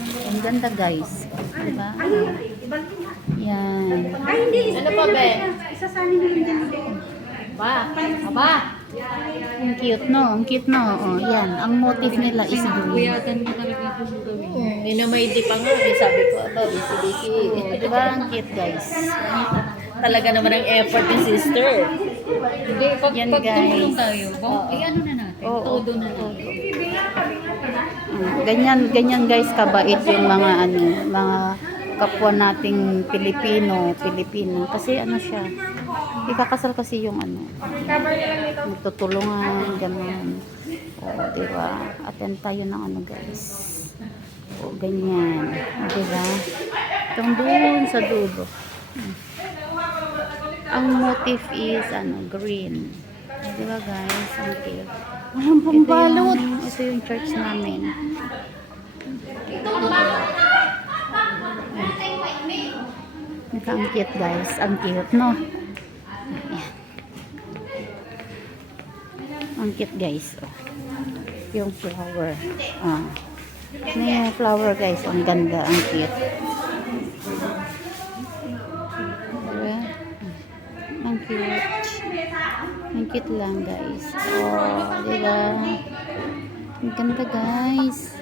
Ang ganda guys. Diba? Yan. Ay, hindi. Ano pa, be? Isasanin mo lang dyan. Ba? Aba? Ang cute no? Ang cute no? Oh, yan. Ang motif nila is green. Kuyatan mo talaga ito gawin. Hindi na may di pa nga. Sabi ko, ito, bisi-bisi. Diba? Ang cute guys. Talaga naman ang effort ni sister. Hindi, Yan, pag tumulong guys. tayo, ano na natin? Oo. Todo na natin. Ganyan guys kabait yung mga mga kapwa nating Pilipino. Kasi ano siya, ikakasal kasi yung magtutulungan, ganun. O, diba? Attend tayo ng guys. O, ganyan. Diba? Itong doon sa dulo. Ang motif is, green. Diba guys? Ang cute. Walang pambalot. Ito yung church namin. Ang cute guys. Ang cute, no? Ayan. Ang cute guys. Oh. Yung flower. Yung flower guys. Ang ganda. Ang cute. Diba? Ang cute. Ang cute lang guys. Oh, diba? Ang ganda guys.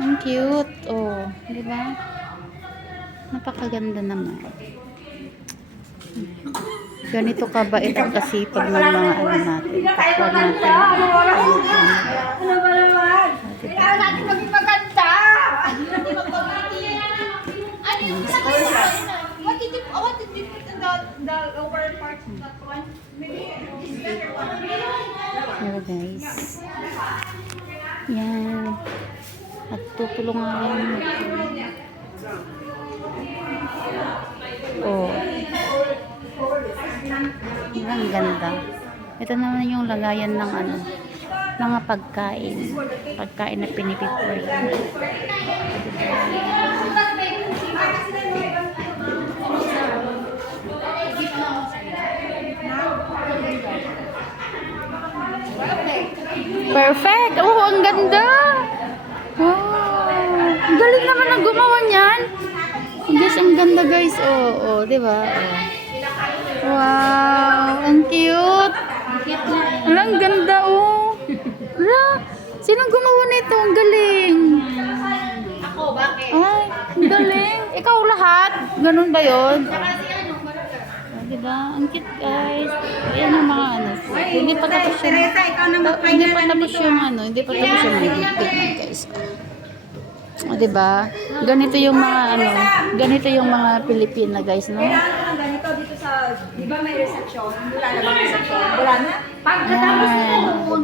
Ang cute. Oh, diba? Napakaganda naman. Ganito kabait at kasipag ng mga natin. Kapwa natin. Ano ba naman? Kaya natin maging maganda. What did you put in the lower part of that one? Hello guys. Yan. At tutulungan. Oh. Ang ganda. Ito naman yung lagayan ng mga pagkain. Pagkain na pinipipray. Perfect! Oh, ang ganda! Wow! Ang galing naman ang gumawa niyan. Guys, ang ganda guys. Oh, di ba? Oh. Wow! Ang cute! Ang ganda oh! Hala! Sinong gumawa nito? Ang galing! Ako, bakit? Ay, ang galing! Ikaw lahat? Ganun ba yun? Diba? Ang cute guys. Ayan yung mga Hindi pa tapos yung Teresa, ikaw na hindi pa tapos yung hindi pa tapos yung tingnan guys. O diba? Ganito yung mga ganito yung mga Pilipina guys, no? Kailangan ng ganito dito sa, di ba may reception? Wala na bang reception? Wala na? Pagkatapos na Yan, doon.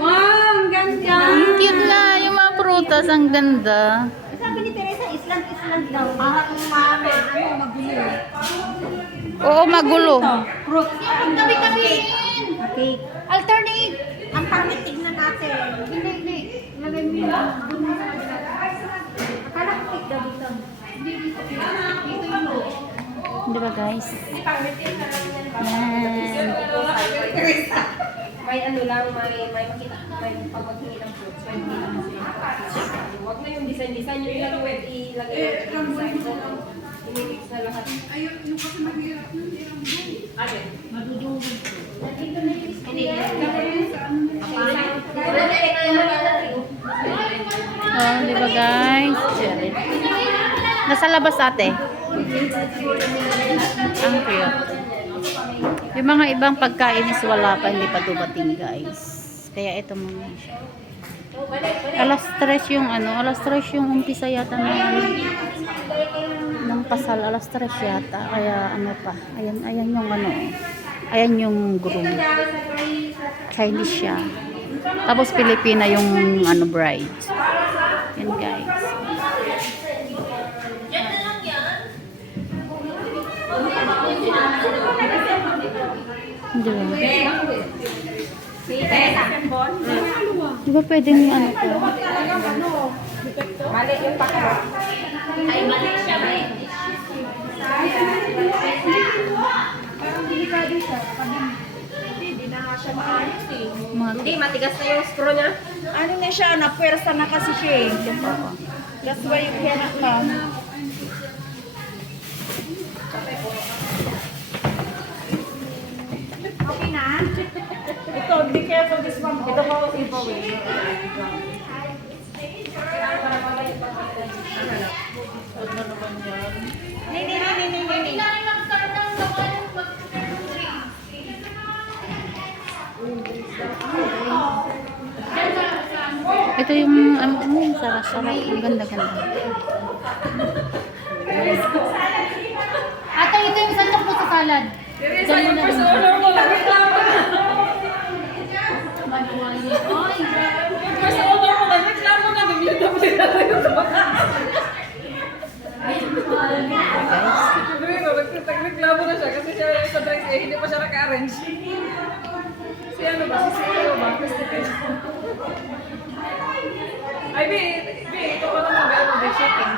Wow, ang ganda! Ang cute na yung mga prutas, ang ganda. Sabi ni Teresa, Island daw. Magulo. Oo, magulo. Fruit. Ang tabi-tabihin! Cake. Alternate! Ang pangit tignan natin. Hindi. Lagay mo yun. Akala ko cake daw dito. Hindi dito. Dito yung look. Di ba guys? Yan. May lang, may makita, may pagpaghingi ng fruits. Huwag na yung design yung ilang web ilagay yung design ko. Imimix na lahat. Ayun, yung kasi maghirap nun. Alin? Madudugod ko. Nandito na yung hindi. Oh, di ba guys? Nasa labas ate. Ang cute. Yung mga ibang pagkain is wala pa, hindi pa dumating guys. Kaya ito muna siya. Alas 3 yung alas 3 yung umpisa yata ng pasal, alas 3 yata. Kaya pa. Ayan yung ayan yung groom. Chinese siya. Tapos Pilipina yung bride. Yan guys. Di ba pwedeng ko? Mali yung pakara. Ay, mali siya. Parang delikado siya. Hindi na nga siya maayos eh. Mga Hindi, matigas na yung screw niya. Ano na siya, napwersa na kasi siya eh. That's why you cannot come. Okay na? Ito, be careful this one. Ito ko giveaway. Ito yung sarap-sarap. Ang ganda-ganda. Ate, ito yung sandok mo sa salad. Teresa, yung first order mo, nagreklamo na. Yung first order mo, nagreklamo na. WWE na yung nagreklamo na siya kasi siya sa dress eh, hindi pa siya naka-arrange. Si ano ba? Si CEO ba? Ay, ito ko lang mag-ano, be shaking.